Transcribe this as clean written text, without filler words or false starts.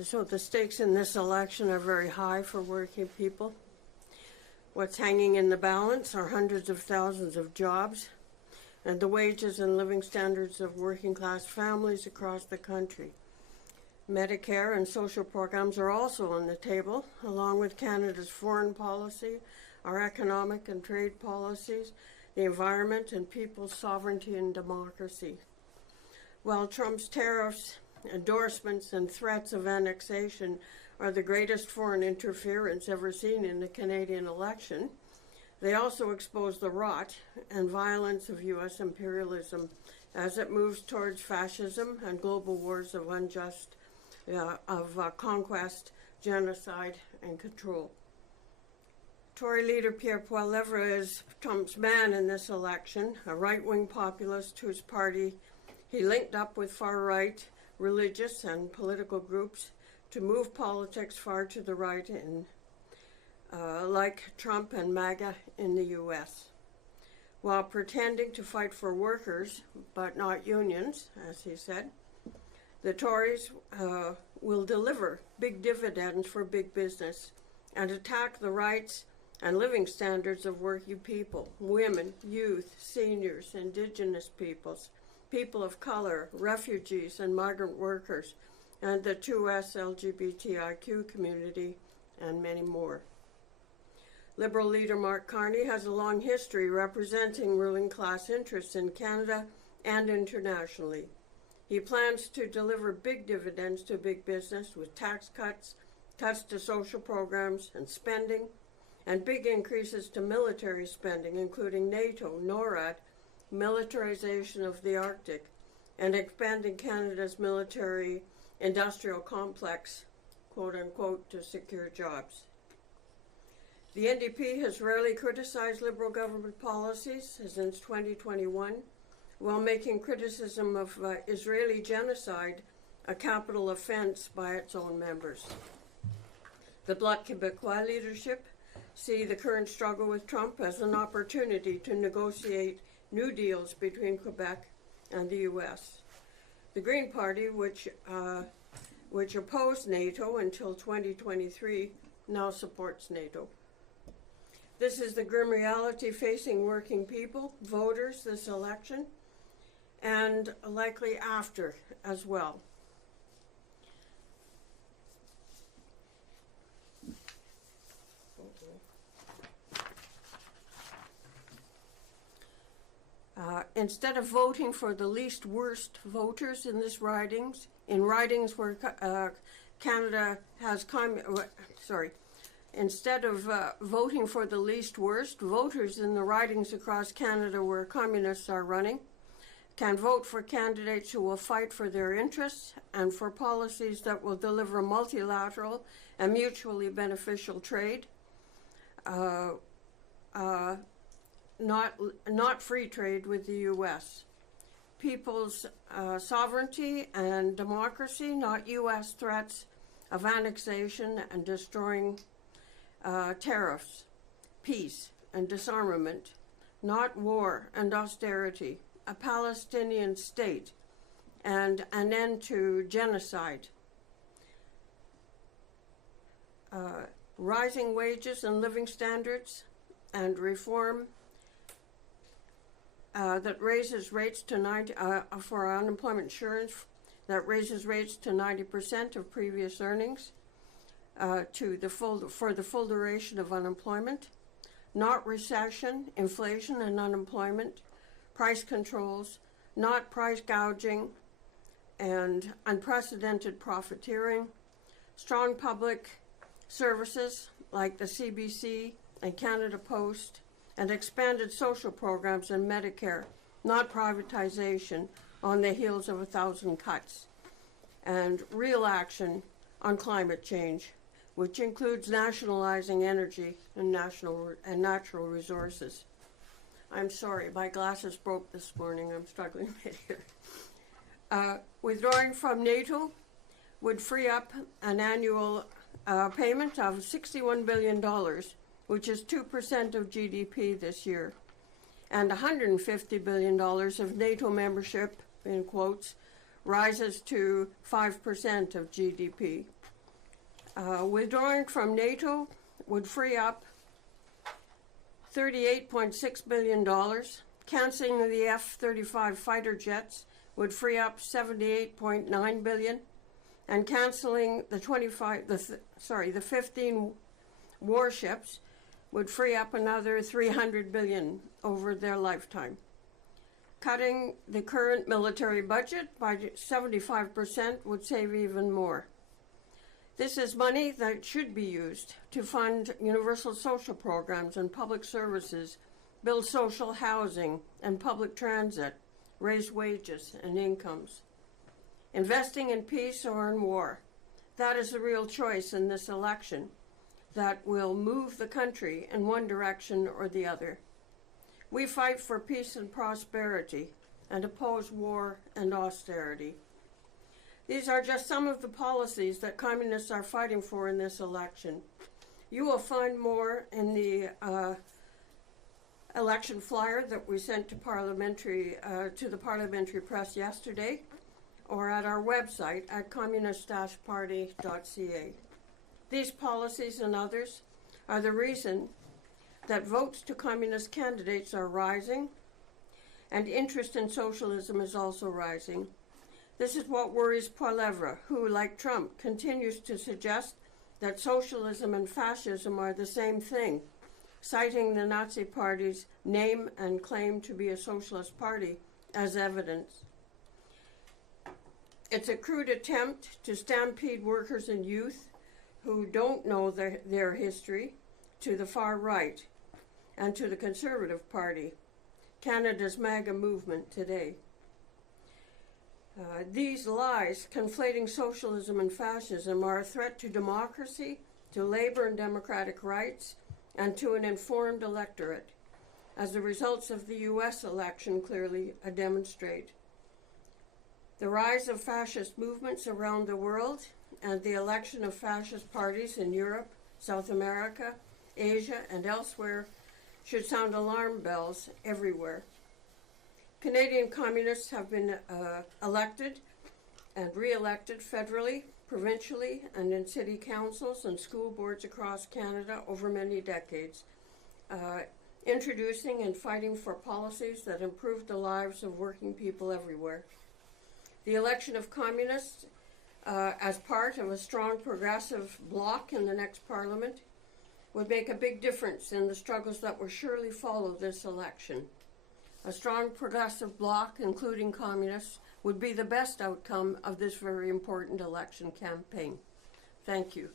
So the stakes in this election are very high for working people. What's hanging in the balance are hundreds of thousands of jobs and the wages and living standards of working class families across the country. Medicare and social programs are also on the table, along with Canada's foreign policy, our economic and trade policies, the environment, and people's sovereignty and democracy. While Trump's tariffs, endorsements, and threats of annexation are the greatest foreign interference ever seen in the Canadian election, they also expose the rot and violence of U.S. imperialism as it moves towards fascism and global wars of conquest, genocide, and control. Tory leader Pierre Poilievre is Trump's man in this election, a right-wing populist whose party he linked up with far-right religious and political groups to move politics far to the right, like Trump and MAGA in the U.S. While pretending to fight for workers, but not unions, as he said, the Tories will deliver big dividends for big business and attack the rights and living standards of working people, women, youth, seniors, Indigenous peoples, people of color, refugees and migrant workers, and the 2S LGBTIQ community, and many more. Liberal leader Mark Carney has a long history representing ruling class interests in Canada and internationally. He plans to deliver big dividends to big business with tax cuts, cuts to social programs and spending, and big increases to military spending, including NATO, NORAD, militarization of the Arctic, and expanding Canada's military industrial complex, quote unquote, to secure jobs. The NDP has rarely criticized Liberal government policies since 2021, while making criticism of Israeli genocide a capital offense by its own members. The Bloc Québécois leadership see the current struggle with Trump as an opportunity to negotiate new deals between Quebec and the U.S. The Green Party, which opposed NATO until 2023, now supports NATO. This is the grim reality facing working people, voters this election, and likely after as well. Instead of voting for the least worst voters in this ridings where Canada has instead of voting for the least worst, voters in the ridings across Canada where communists are running can vote for candidates who will fight for their interests and for policies that will deliver multilateral and mutually beneficial trade, not free trade with the U.S. People's sovereignty and democracy, not U.S. threats of annexation and destroying tariffs, peace and disarmament, not war and austerity, a Palestinian state, and an end to genocide. Rising wages and living standards and reform that raises rates to 90 for unemployment insurance, that raises rates to 90% of previous earnings for the full duration of unemployment, not recession, inflation, and unemployment, price controls, not price gouging, and unprecedented profiteering, strong public services like the CBC and Canada Post, and expanded social programs and Medicare, not privatization on the heels of 1,000 cuts, and real action on climate change, which includes nationalizing energy and natural resources. I'm sorry, my glasses broke this morning. I'm struggling a bit here. Withdrawing from NATO would free up an annual payment of $61 billion, which is 2% of GDP this year, and $150 billion of NATO membership, in quotes, rises to 5% of GDP. Withdrawing from NATO would free up $38.6 billion. Canceling the F-35 fighter jets would free up $78.9 billion. And canceling the 15 warships would free up another $300 billion over their lifetime. Cutting the current military budget by 75% would save even more. This is money that should be used to fund universal social programs and public services, build social housing and public transit, raise wages and incomes. Investing in peace or in war, that is the real choice in this election that will move the country in one direction or the other. We fight for peace and prosperity and oppose war and austerity. These are just some of the policies that communists are fighting for in this election. You will find more in the election flyer that we sent to the parliamentary press yesterday, or at our website at communist-party.ca. These policies and others are the reason that votes to communist candidates are rising, and interest in socialism is also rising. This is what worries Poilievre, who, like Trump, continues to suggest that socialism and fascism are the same thing, citing the Nazi Party's name and claim to be a socialist party as evidence. It's a crude attempt to stampede workers and youth who don't know their history to the far right and to the Conservative Party, Canada's MAGA movement today. These lies, conflating socialism and fascism, are a threat to democracy, to labor and democratic rights, and to an informed electorate, as the results of the U.S. election clearly demonstrate. The rise of fascist movements around the world and the election of fascist parties in Europe, South America, Asia, and elsewhere should sound alarm bells everywhere. Canadian communists have been elected and re-elected federally, provincially, and in city councils and school boards across Canada over many decades, introducing and fighting for policies that improve the lives of working people everywhere. The election of communists as part of a strong progressive bloc in the next parliament would make a big difference in the struggles that will surely follow this election. A strong progressive bloc, including communists, would be the best outcome of this very important election campaign. Thank you.